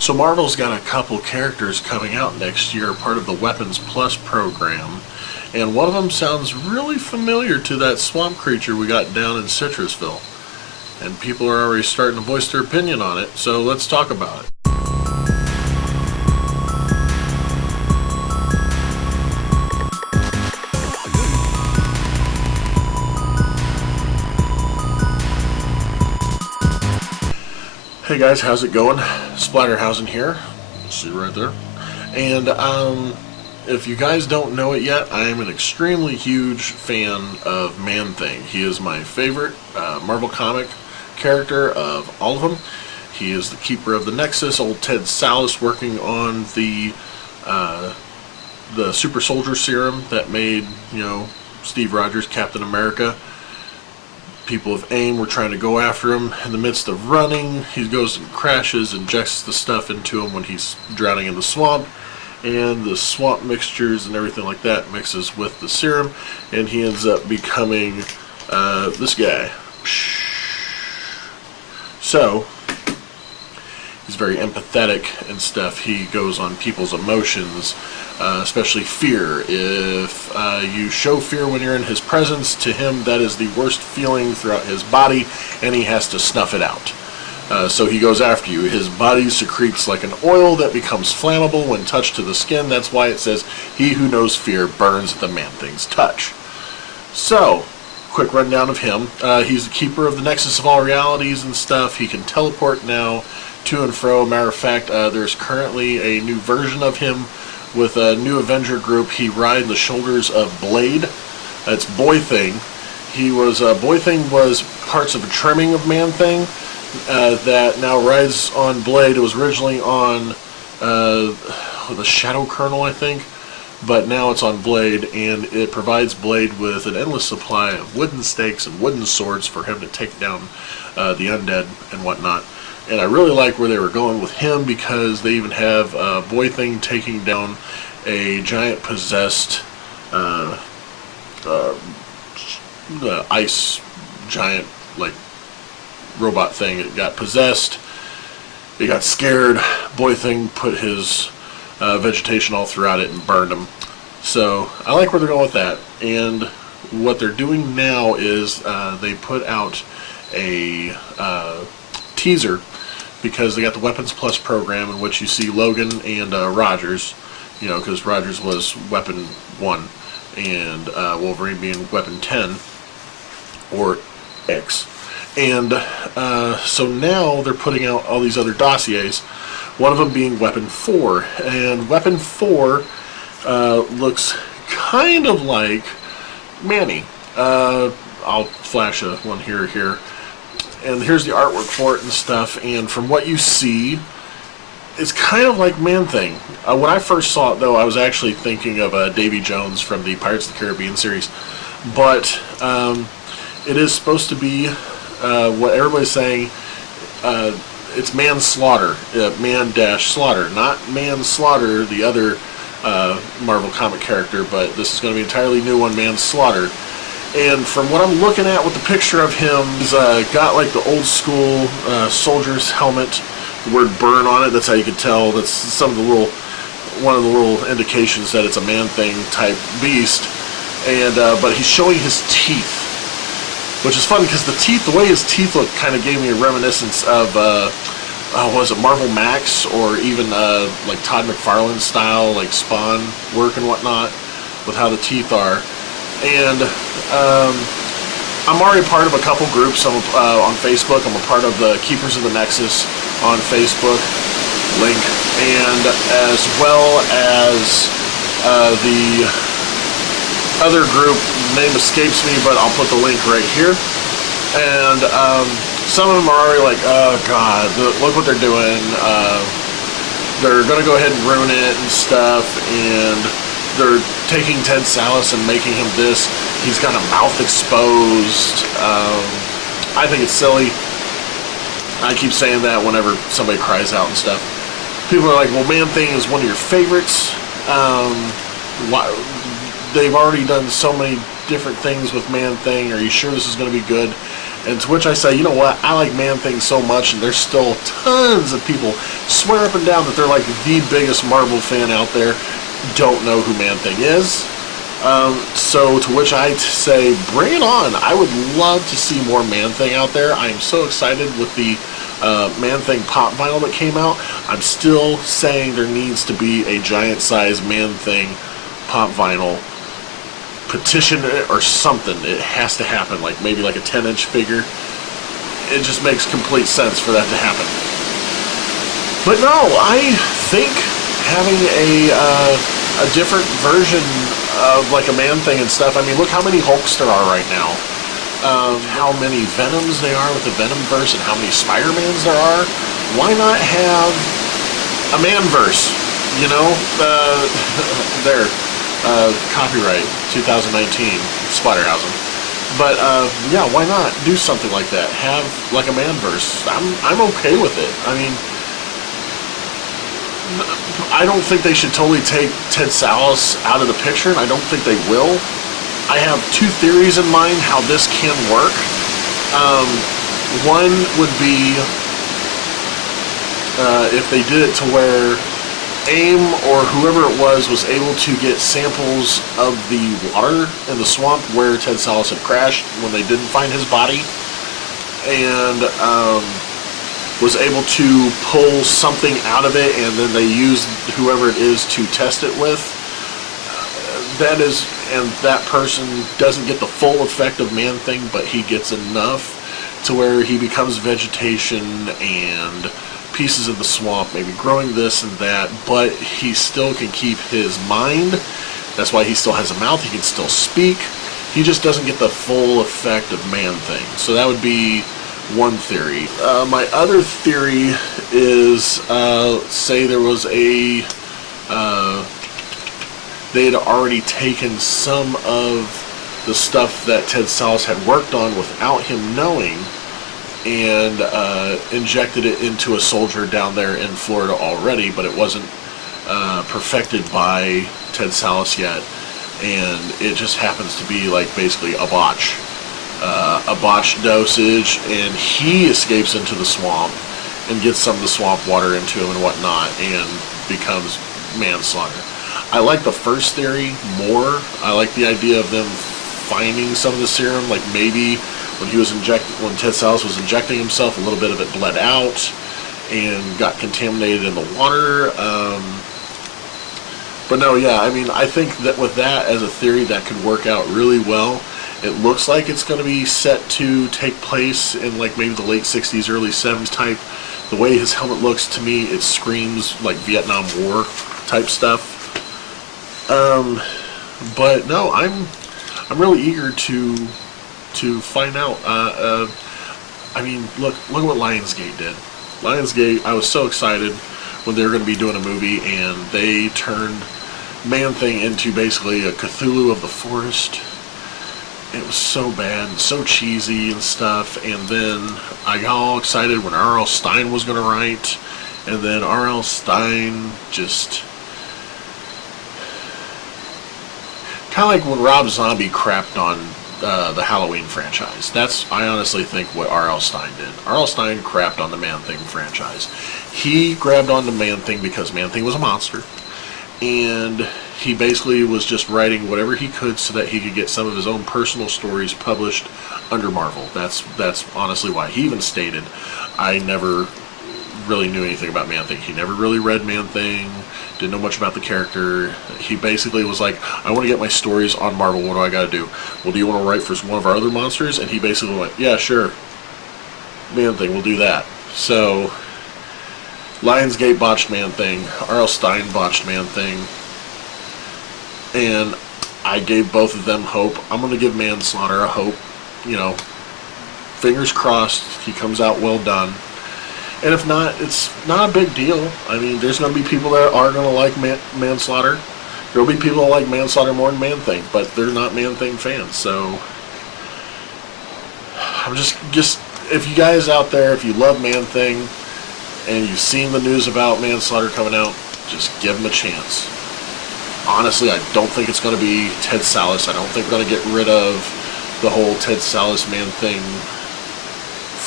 So Marvel's got a couple characters coming out next year, part of the Weapons Plus program, and one of them sounds really familiar to that swamp creature we got down in Citrusville. And people are already starting to voice their opinion on it, so let's talk about it. Hey guys, how's it going? SPLATTERHAUSEN here. See right there. And if you guys don't know it yet, I am an extremely huge fan of Man-Thing. He is my favorite Marvel comic character of all of them. He is the keeper of the Nexus, old Ted Sallis working on the super soldier serum that made, Steve Rogers Captain America. People of AIM were trying to go after him. In the midst of running, he goes and crashes, injects the stuff into him when he's drowning in the swamp, and the swamp mixtures and everything like that mixes with the serum, and he ends up becoming this guy. So he's very empathetic and stuff. He goes on people's emotions, especially fear. If you show fear when you're in his presence, to him that is the worst feeling throughout his body, and he has to snuff it out. So he goes after you. His body secretes like an oil that becomes flammable when touched to the skin. That's why it says, "He who knows fear burns at the Man-Thing's touch." So, quick rundown of him. He's the keeper of the Nexus of all realities and stuff. He can teleport now to and fro. Matter of fact, there's currently a new version of him with a new Avenger group. He rides the shoulders of Blade. That's Boy Thing. Boy Thing was parts of a trimming of Man-Thing that now rides on Blade. It was originally on the Shadow Colonel, I think, but now it's on Blade, and it provides Blade with an endless supply of wooden stakes and wooden swords for him to take down the undead and whatnot. And I really like where they were going with him, because they even have Boy Thing taking down a giant possessed ice giant, like, robot thing. It got possessed. It got scared. Boy Thing put his vegetation all throughout it and burned him. So I like where they're going with that. And what they're doing now is they put out a teaser, because they got the Weapons Plus program in which you see Logan and Rogers, because Rogers was Weapon 1 and Wolverine being Weapon 10 or X. And so now they're putting out all these other dossiers, one of them being Weapon 4. And Weapon 4 looks kind of like Manny. I'll flash one here. And here's the artwork for it and stuff, and from what you see, it's kind of like Man-Thing. When I first saw it, though, I was actually thinking of Davy Jones from the Pirates of the Caribbean series. But it is supposed to be what everybody's saying. It's Manslaughter, Man-Slaughter, not Manslaughter, the other Marvel comic character, but this is going to be an entirely new one, Manslaughter. And from what I'm looking at with the picture of him, he's got like the old school soldier's helmet, the word burn on it. That's how you can tell. That's one of the little indications that it's a Man-Thing type beast. And but he's showing his teeth, which is funny, because the way his teeth look kind of gave me a reminiscence of was it Marvel Max, or even like Todd McFarlane style, like Spawn work and whatnot, with how the teeth are. And I'm already part of a couple groups on Facebook. I'm a part of the Keepers of the Nexus on Facebook, link, and as well as the other group, name escapes me, but I'll put the link right here. And some of them are already like, oh god, look what they're doing. They're going to go ahead and ruin it and stuff, and they're taking Ted Sallis and making him this. He's got a mouth exposed. I think it's silly. I keep saying that whenever somebody cries out and stuff. People are like, well, Man-Thing is one of your favorites. They've already done so many different things with Man-Thing. Are you sure this is going to be good? And to which I say, you know what, I like Man-Thing so much, and there's still tons of people swear up and down that they're like the biggest Marvel fan out there, don't know who Man-Thing is. So to which I say, bring it on. I would love to see more Man-Thing out there. I am so excited with the Man-Thing pop vinyl that came out. I'm still saying there needs to be a giant size Man-Thing pop vinyl. Petition it or something. It has to happen, like maybe like a 10-inch figure. It just makes complete sense for that to happen. But no, I think having a different version of like a Man-Thing and stuff. I mean, look how many Hulks there are right now. How many Venoms they are with the Venomverse, and how many Spider-Mans there are. Why not have a Man-verse? You know, there. Copyright 2019 SPLATTERHAUSEN. But yeah, why not do something like that? Have like a Man-verse. I'm okay with it. I mean, I don't think they should totally take Ted Sallis out of the picture, and I don't think they will. I have two theories in mind how this can work. One would be if they did it to where AIM or whoever it was able to get samples of the water in the swamp where Ted Sallis had crashed when they didn't find his body, and was able to pull something out of it, and then they used whoever it is to test it with. That is, and that person doesn't get the full effect of Man-Thing, but he gets enough to where he becomes vegetation and pieces of the swamp, maybe growing this and that, but he still can keep his mind. That's why he still has a mouth. He can still speak. He just doesn't get the full effect of Man-Thing. So that would be one theory. My other theory is, say there was a, they had already taken some of the stuff that Ted Sallis had worked on without him knowing, and injected it into a soldier down there in Florida already, but it wasn't perfected by Ted Sallis yet, and it just happens to be like basically a botched dosage, and he escapes into the swamp and gets some of the swamp water into him and whatnot, and becomes manslaughter. I like the first theory more. I like the idea of them finding some of the serum, like maybe when Ted Sallis was injecting himself, a little bit of it bled out and got contaminated in the water. But no, yeah, I mean, I think that with that as a theory, that could work out really well. It looks like it's going to be set to take place in like maybe the late 60s, early 70s type. The way his helmet looks, to me, it screams like Vietnam War type stuff. But no, I'm really eager to find out. I mean, look at what Lionsgate did. Lionsgate, I was so excited when they were going to be doing a movie, and they turned Man-Thing into basically a Cthulhu of the forest. It was so bad and so cheesy and stuff, and then I got all excited when R.L. Stine was going to write, and then R.L. Stine just... kind of like when Rob Zombie crapped on the Halloween franchise. That's, I honestly think, what R.L. Stine did. R.L. Stine crapped on the Man-Thing franchise. He grabbed on the Man-Thing because Man-Thing was a monster, and he basically was just writing whatever he could so that he could get some of his own personal stories published under Marvel. That's honestly why. He even stated, I never really knew anything about Man-Thing. He never really read Man-Thing, didn't know much about the character. He basically was like, I want to get my stories on Marvel, what do I got to do? Well, do you want to write for one of our other monsters? And he basically went, yeah, sure. Man-Thing, we'll do that. So, Lionsgate botched Man-Thing, R.L. Stine botched Man-Thing, and I gave both of them hope. I'm going to give Manslaughter a hope, you know, fingers crossed he comes out well done. And if not, it's not a big deal. I mean, there's going to be people that are going to like Manslaughter. There will be people that like Manslaughter more than Man-Thing, but they're not Man-Thing fans. So, I'm just if you guys out there, if you love Man-Thing and you've seen the news about Manslaughter coming out, just give him a chance. Honestly, I don't think it's going to be Ted Sallis. I don't think we're going to get rid of the whole Ted Sallis Man-Thing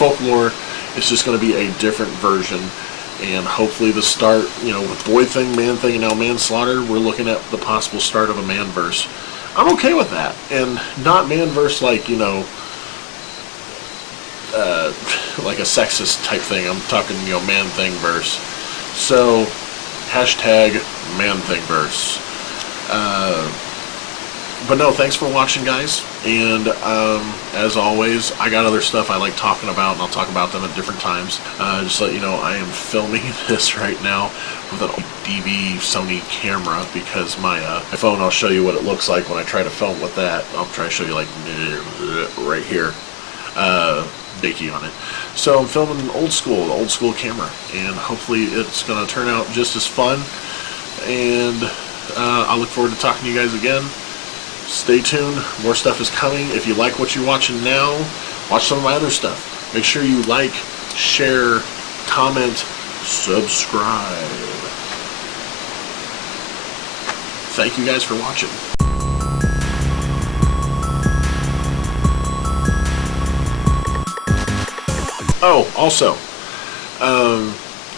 folklore. It's just going to be a different version. And hopefully the start, with boy thing, man thing, and now manslaughter, we're looking at the possible start of a man verse. I'm okay with that. And not man verse like, like a sexist type thing. I'm talking, man thing verse. So, hashtag man thing verse. But no, thanks for watching, guys. And as always, I got other stuff I like talking about, and I'll talk about them at different times. Just to let you know, I am filming this right now with an DV Sony camera because my phone, I'll show you what it looks like when I try to film with that. I'll try to show you like right here. Bakey on it. So I'm filming an old school camera, and hopefully it's going to turn out just as fun. And I look forward to talking to you guys again. Stay tuned. More stuff is coming. If you like what you're watching now, watch some of my other stuff. Make sure you like, share, comment, subscribe. Thank you guys for watching. Oh, also,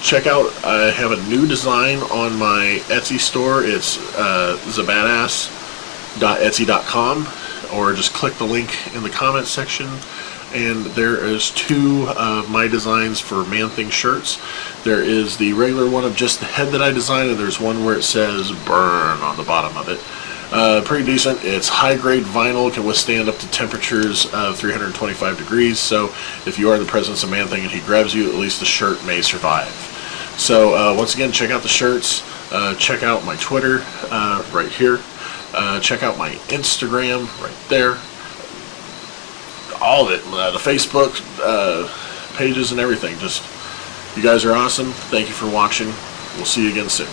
check out, I have a new design on my Etsy store. It's zabadass.etsy.com, or just click the link in the comments section, and there is 2 of my designs for Man-Thing shirts. There is the regular one of just the head that I designed, and there's one where it says burn on the bottom of it. Pretty decent. It's high-grade vinyl, can withstand up to temperatures of 325 degrees, so if you are in the presence of Man-Thing and he grabs you, at least the shirt may survive. So once again, check out the shirts, check out my Twitter right here, check out my Instagram right there, all of it, the Facebook pages and everything. Just, you guys are awesome. Thank you for watching. We'll see you again soon.